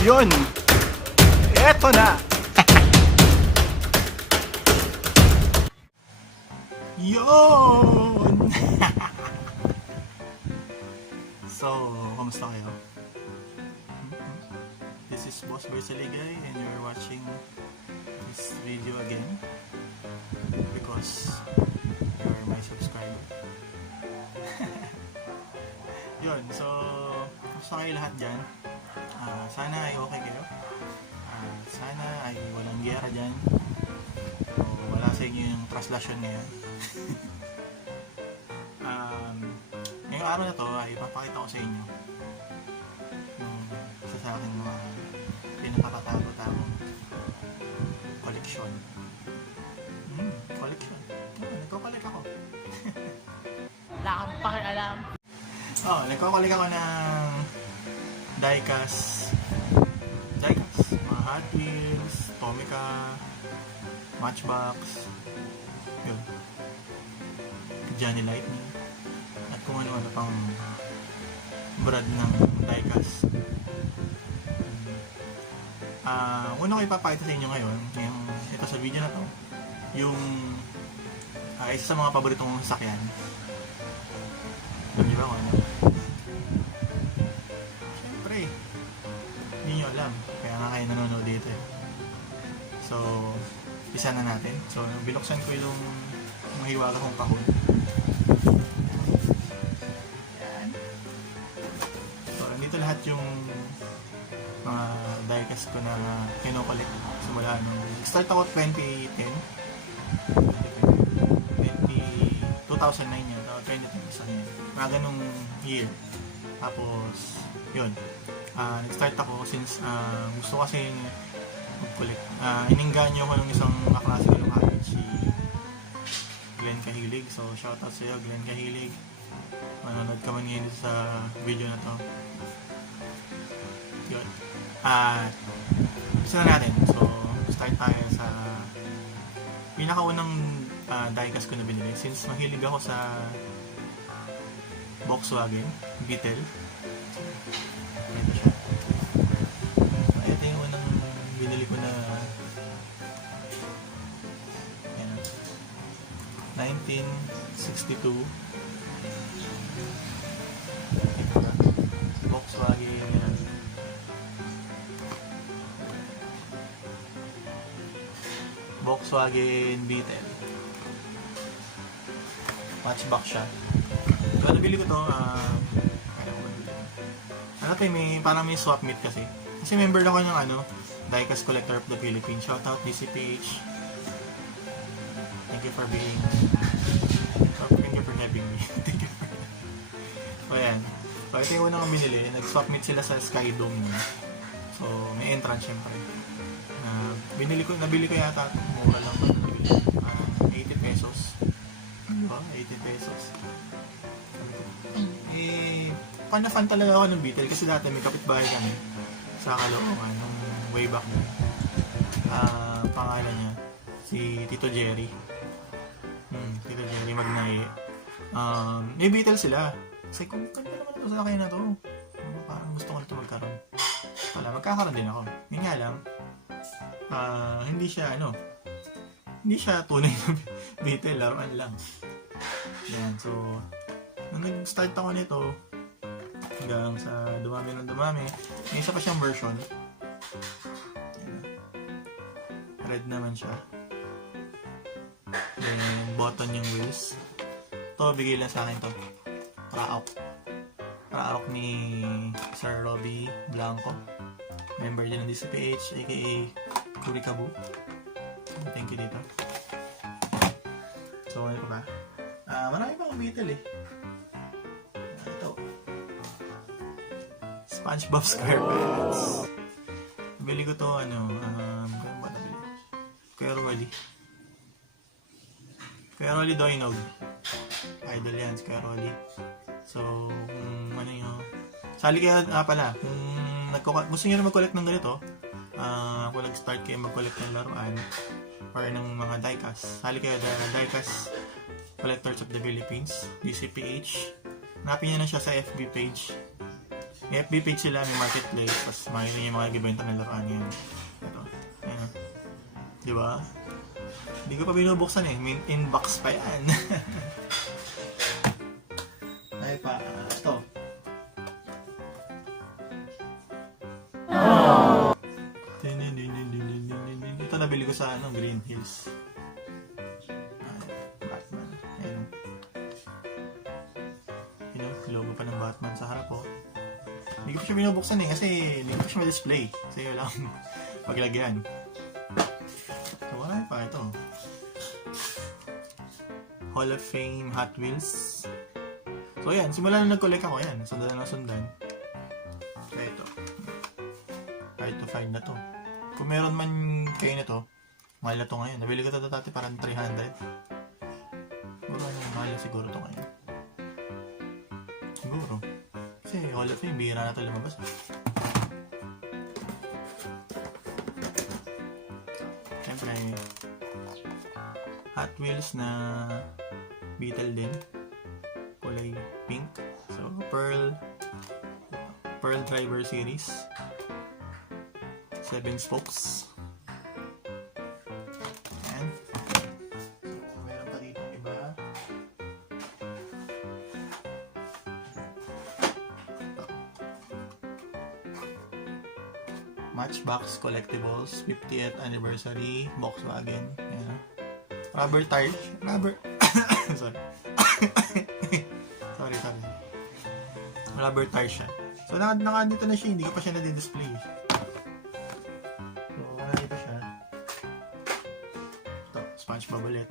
Yun! Eto na! Yun! So, kamusta kayo? This is Boss Bersaligay and you're watching this video again because you're my subscriber. Yun, so kamusta kayo lahat dyan? Sana ay okay kayo. Sana ay walang giyera dyan. So, wala sa inyo yung translasyon ngayon. Ngayong araw na to ay ipapakita ko sa inyo yung isa sa aking mga pinakakatago-tagong koleksyon. Koleksyon? Nagko-collect ako. Wala kang pakialam. Nagko-collect ako ng diecast, mga Hot Wheels, Tomica, Matchbox, yun, Johnny Lightning, at kung ano-ano pang brand ng diecast. Una ko ipapakita sa inyo ngayon, ito sa video na to, yung isa sa mga paborito kong sasakyan. Alam niyo ba kung ano? Siyempre, hindi nyo alam, kaya nga kayo nanonood dito eh. So, isa na natin. So, binuksan ko yung mahiwaga kong kahon. Yan. So, nandito lahat yung mga diecast ko na kinokollect simula nung start ako 2010. 2009 yun. 2010 isa yun. Mga ganung year. Tapos, yun. Nag-start ako since gusto kasi mag-collect. Iningganyo ko ng isang kaklase ko ng college, si Glenn Cahilig. So, shoutout sa iyo, Glenn Cahilig. Manonood ka man ngayon sa video na to. Yun. Isa na natin. So, start tayo sa pinakaunang diecast ko na binili. Since mahilig ako sa Volkswagen, Beetle. Ito siya. Ito yung unang binili ko na 1962 Volkswagen Volkswagen Beetle. Matchbox siya. So, nabili ko to, parang may swap meet kasi. Kasi member ako ng Diecast Collector of the Philippines. Shoutout DCPH. Thank you for having me. Thank you for... So, ayan. So, ito yung unang binili. Nag-swap meet sila sa Skydome niya. So, may entrance syempre. Nabili ko yata. Mura lang ba? 80 pesos. Diba? 80 pesos. Fan na fan talaga ako ng Beetle kasi dati may kapitbahay kami sa Caloocan nung way back na. Pangalan niya si Tito Jerry. Tito Jerry Magnaye. May Beetle sila. Kasi kung kanta naman ito sa akin na to, parang gusto ko na ito magkaroon. Wala, magkakaroon din ako. Yun nga lang, hindi siya tunay na Beetle, laruan lang. Yan, so nung nag-start ako nito hanggang sa dumami, may isa pa siyang version. Red naman siya, then button yung wheels. Ito, bigay lang sa akin to, Raok ni Sir Robbie Blanco, member din ng DCPH aka Kurikabu. Thank you dito. So ano pa ba? Marami pang Beetle eh. Ito, SpongeBob SquarePants. Nabili ko to kano ba nabili? Kuya Rolly Doinog. Idol yan si Kuya Rolly. So ano yun, sali kayo pala kung gusto nyo na mag-collect ng ganito, kung nag-start kayo mag-collect ng laruan or ng mga diecast, sali kayo the Diecast Collectors of the Philippines, DCPH. Hanapin nyo na siya sa FB page. May FB page sila, may marketplace, tapos makikita niyo yung mga ibenta ng laruan yan. Ito. Ayan. Di ba? Hindi ko pa binubuksan eh. May inbox pa yan. Ay pa. Ito. Ito nabili ko sa Green Hills. Batman. Ayan. Logo pa ng Batman sa harap po. Hindi ko pa siya binubuksan eh kasi hindi ko pa siya ma-display. Kasi wala akong paglagyan. So wala pa ito. Hall of Fame Hot Wheels. So yan, simula na nag-collect ako yan. Sundan na sundan. Kaya ito. Hard to find na to. Kung meron man kayo na to, mahal na to ngayon. Nabili ko ito dati parang 300. Mahal na siguro to ngayon. Siguro. Kasi Hall of Fame, bihira na ito lumabas. Siyempre, Hot Wheels na Beetle din. Kulay pink. So, Pearl Driver Series. 7 spokes. Ayan. So, meron pa dito iba. Matchbox Collectibles 50th Anniversary Volkswagen. Ayan. Rubber tire. Sorry. sorry. Rubber tire siya. So, dito na siya. Hindi ko pa siya na-display. So, dito siya. Ito, SpongeBob ulit.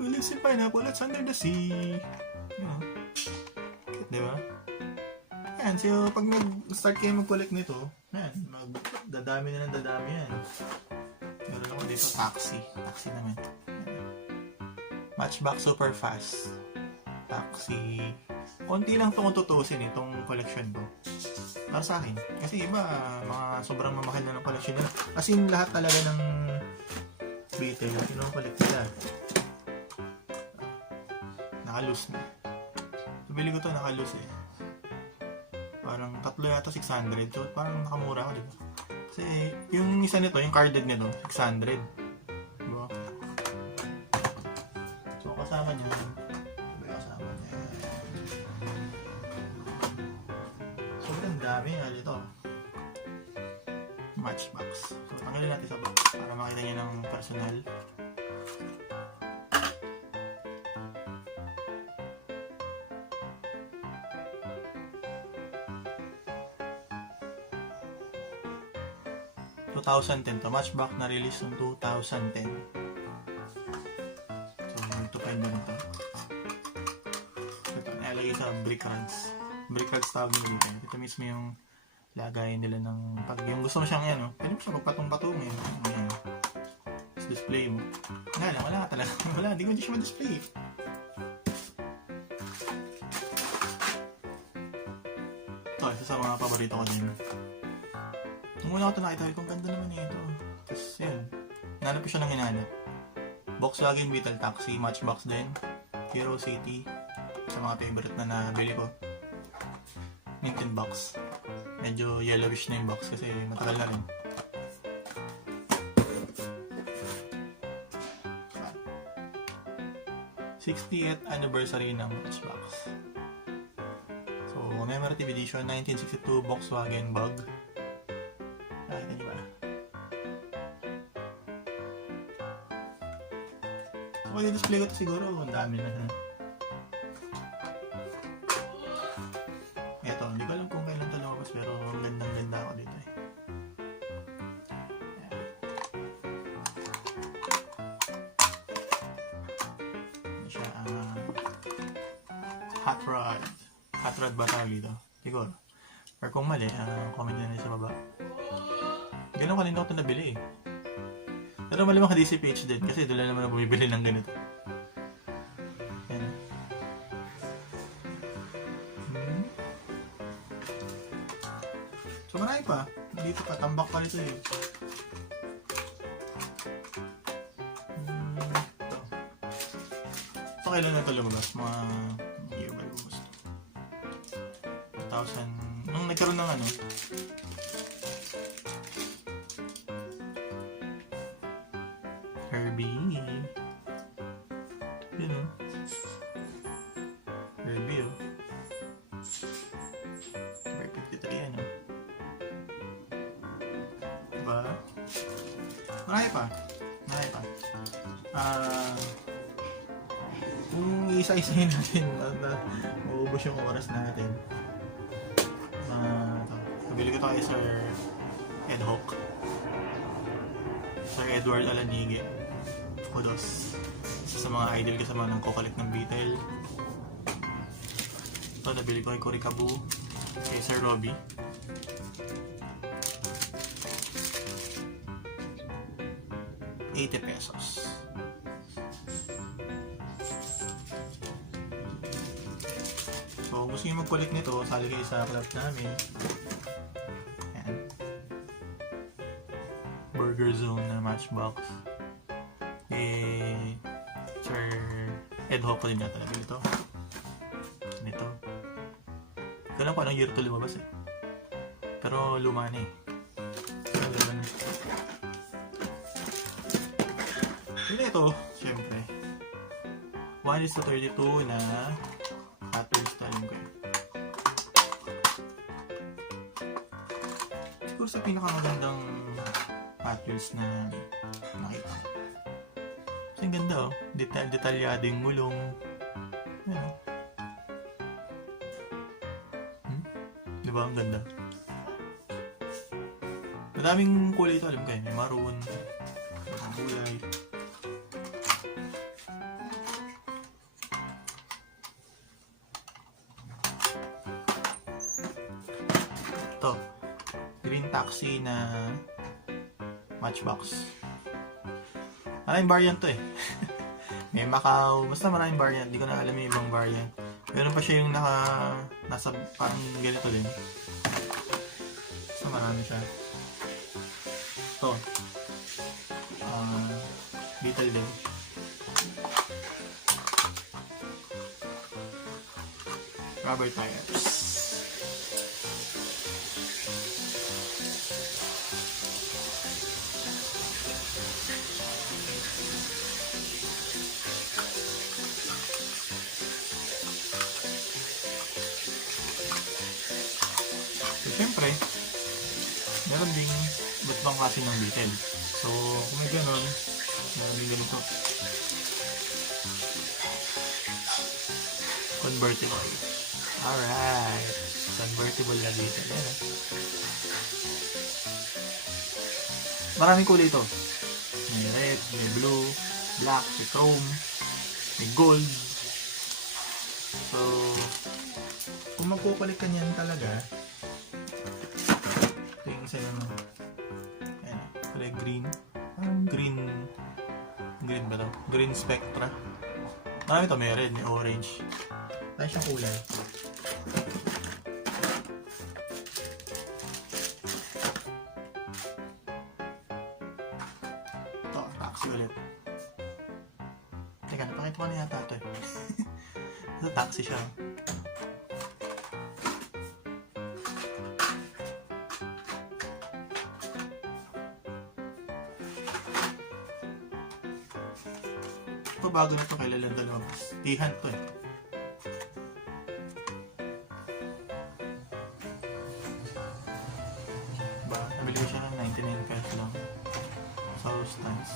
Who lives in pineapple? It's under the sea. Diba? Ayan, so pag nag-start kayo mag-collect nito, ayan, dadami na ng dadami yan. Meron ako dito, taxi naman. Matchbox Super Fast. Taxi. Konti lang itong tutusin itong collection ko. Para sa akin. Kasi iba, mga sobrang mamahal na ng collection nila. As in, lahat talaga ng retail, collect nila. Naka-loose na. Bili ko to naka-loose eh. Parang tatlo yata 600. So parang nakamura ako, diba? Kasi yung isa nito, yung carded nito, 600. Diba? So kasama niya. Sobrang dami nga dito. Matchbox. So tanggalin natin sa box para makita niya ng personal. ...2010 to. Matchbox na release ng 2010. So, ito pa yung ganito. Ito, nalagay sa brick rods. Brick rods tawag nyo dito. Ito mismo yung lagay nila ng... Pag yung gusto mo siyang yan, pwede mo siya magpatong-patong yan. Ayan. Tapos display mo. Wala ka talaga. Wala, hindi ko siya ma-display. Ito, isa sa mga paborito ko din. Nung una ko ito nakita, kung ganda naman ito. Tapos yun, hinanap ko siya ng hinanap. Volkswagen Beetle Taxi, Matchbox din. Hero City, sa mga favorite na nabili ko. Minted box. Medyo yellowish na yung box kasi matagal na rin. '60th anniversary ng Matchbox. So, commemorative edition, 1962 Volkswagen Bug. Nakita niyo ba? So, kaya display ko ito siguro, ang dami na. Eto, hindi ko alam kung kailan ito lumabas, pero gandang-ganda ako dito eh. Ano siya, Hot Rod. Hot Rod ba tawag dito? Siguro. Or kung mali, comment nyo na sa baba. Ganun kanina ko ito nabili eh. Pero malamang ka DCPH din kasi doon naman na bumibili ng ganito. Yan. So marami pa. Dito pa, tambak pa rito eh. Ito kailan na ito lumabas? Mga year ba lumabas? nung nagkaroon ng ano, Herbie. Yun o. Herbie o. Number 53 yan o. Diba? Marami pa. Kung isa-isahin natin, maubos yung oras natin. Nabili ko tayo Sir Ed Hawk. Sir Edward Alanige. Kudos. Isa sa mga idol ko sa mga nagko-collect ng Beetle. Ito, nabili ko kay Kurikabu. Kay Sir Robbie. ₱80. So, kung gusto nyo mag-collect nito, sali kayo sa club namin. Ayan. Burger Zone na Matchbox. Sir Ed Hawk ko din yata nabili ito. Ito. Kailan ko anong year ito lumabas eh. Pero luma na eh. Ganda na. Yun ito, syempre. 1:32 na Hot Wheels talim ko eh. Siguro sa pinakamagandang Hot Wheels na nakita ko. Kasi ang ganda oh. Detalyading mulong. Ayan oh. Diba ang ganda? Madaming kulay ito alam ko eh. May maroon, may gulay. Ito, green taxi na Matchbox. Maraming variant to eh. May Macau, basta maraming variant. Hindi ko na alam yung ibang variant. Meron pa siya yung nasa parang ganito din. Basta marami siya. Ito. Beetle din. Rubber tires. Siyempre, meron ding iba't ibang klase ng Beetle. So, kung may ganon, may ganito. Convertible. Alright. Convertible na Beetle. Yan eh. Maraming kulay ito. May red, may blue, black, may chrome, may gold. So, kung magkukulik ka niyan talaga, isa naman. Ayan. Kulay green. Green ba ito? Green Spectra. Marami ito. May red, may orange. Dahil siyang kulay. Ito, taxi ulit. Teka, napakita ko na yata ito eh. Ito, taxi siya. Ito bago na ito, kailan lumabas. Tihan to eh. Diba? Nabili ko siya ng 99 pesos lang. Sa Rostans.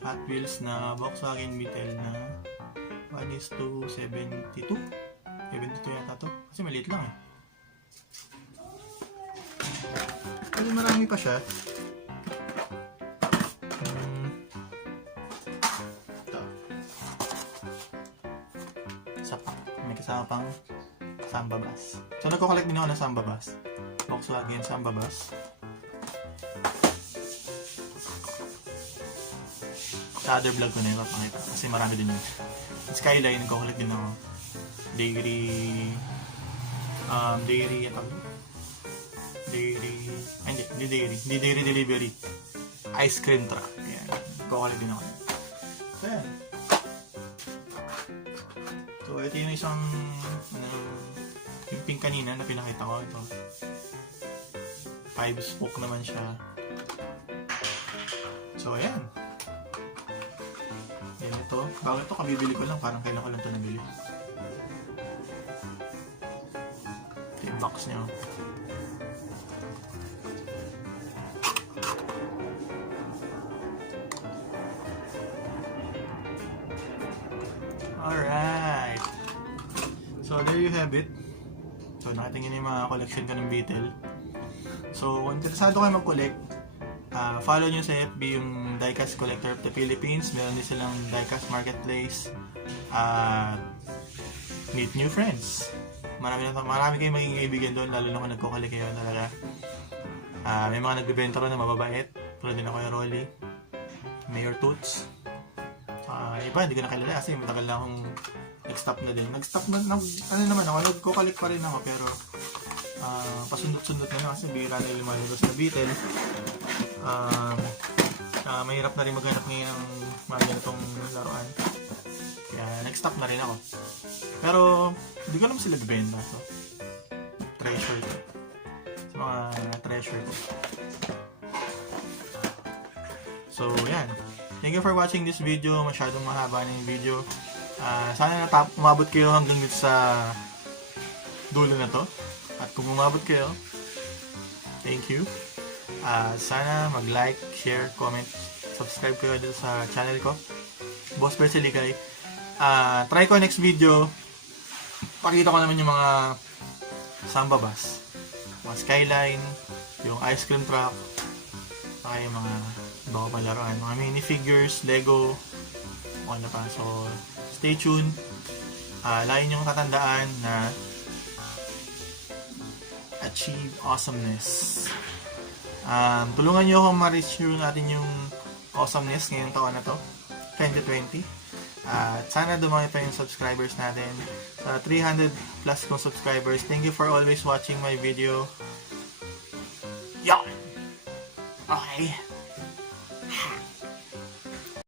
Hot Wheels na Volkswagen Beetle na 1:72. 72 yata to. Kasi maliit lang eh. Kasi marami pa siya. Ito. Isa pa. May kasama pang Samba Bus. So nagko-collect din ako ng Samba Bus. Volkswagen Samba Bus. Sa other vlog ko na yun papakita. Kasi marami din yun. Skyline, nagko-collect din ako. Dairy, hindi dairy delivery. Ice cream truck. Ayan. magkukuli din ako. So, yan. So, ito yung isang, yung pink kanina na pinakita ko. Ito. 5 spoke naman siya. So, ayan. Yan ito. Bago ito, kabibili ko lang. Parang kailan ko lang ito nabili. Ito yung box niya. Alright. So, there you have it. So, nakita nyo na yung mga collection ko ng Beetle. So, kung interesado kayo mag-collect, follow nyo sa FB yung Diecast Collector of the Philippines. Meron din silang Diecast Marketplace. Meet new friends. Marami kayong magiging kaibigan doon, lalo na kung nagkukulik kayo talaga. May mga nagbibenta ron na mababait. Tulad din ako yung Rolly. Mayor Toots. Iba, hindi ko na kilala kasi matagal na akong nag-stop na din. Nag-stop na, ano naman ako, nagkukulik pa rin ako pero pasundot-sundot na lang kasi bihira na yung lumalabas na Beetle. Mahirap na rin maghanap ngayon ng mga ganitong laruan. Kaya nag-stop na rin ako. Pero hindi ko naman sila bibenta. So, treasure ko. Sa mga treasure ko. So, yan. Thank you for watching this video. Masyadong mahaba na yung video. Sana umabot kayo hanggang dito sa dulo na to. At kung umabot kayo, thank you. Sana mag-like, share, comment, subscribe kayo dito sa channel ko. Boss Berselicay. Try ko next video. Pakita ko naman yung mga samba bus. Mga skyline, yung ice cream truck, saka yung mga iba ko pang laruan. Mga minifigures, Lego, ano pa. So, stay tuned. Lagi niyong tatandaan na achieve awesomeness. Tulungan niyo akong ma-reach natin yung awesomeness ngayong taon na to, 2020. At sana dumami pa yung subscribers natin. 300 plus kong subscribers. Thank you for always watching my video. Yeah! Okay.